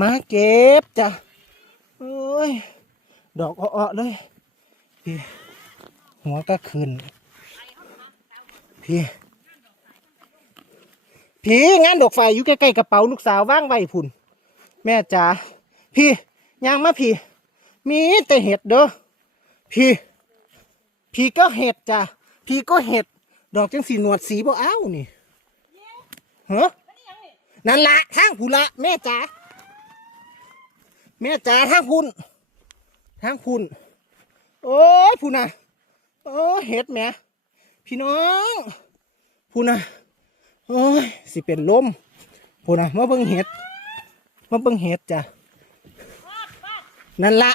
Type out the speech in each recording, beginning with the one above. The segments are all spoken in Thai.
มาเก็บจ้ะโอ้ย ดอกอ้อเลยพี่หัวก็ขึ้นพี่พี่งานดอกไฟอยู่ใกล้ๆกระเป๋าลูกสาวว่างไว้พุ่น แม่จ๋าพี่ยางมาพี่ มีแต่เห็ดเด้อพี่ พี่ก็เห็ดจ้ะพี่ก็เห็ด ดอกจังสีหนวดสีบ่อ้าวนี่เฮ้นั่นละทางผู้ละแม่จ๋า แม่จ๋าทางพุ่นทางพุ่นโอ้ยพุ่นน่ะโอ้เห็ดแม่พี่น้องพุ่นน่ะโอ้ยสิเป็นลมพุ่นน่ะมาเบิ่งเห็ดมาเบิ่งเห็ดจ้ะนั่นละ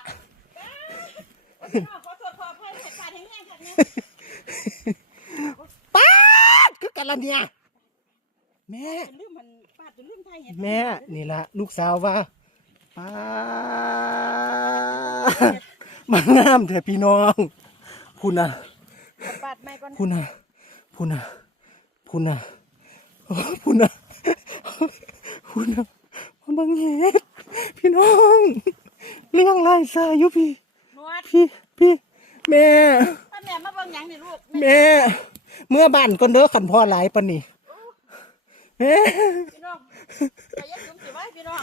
ขอโทษขออภัยเห็ดปาดแห้งๆค่ะเนี่ยป๊าดคือกันละเนี่ยแม่แม่นี่ละลูกสาวว่า ป้าดมางามเถอะพี่น้องพูน่ะปาดไม่ก่อนพูน่ะพูน่ะพูน่ะโอ้พูน่ะพูน่ะมาบังเห็ดพี่น้องเลี้ยงไล่สายอยู่พี่นวดพี่พี่แม่ถ้าแม่มาเบิ่งหยังนี่ลูกแม่เมื่อบ้านก็เด้อขันพ่อหลายปานนี่แม่พี่น้องไปยัดจุ่มสิไว้พี่น้อง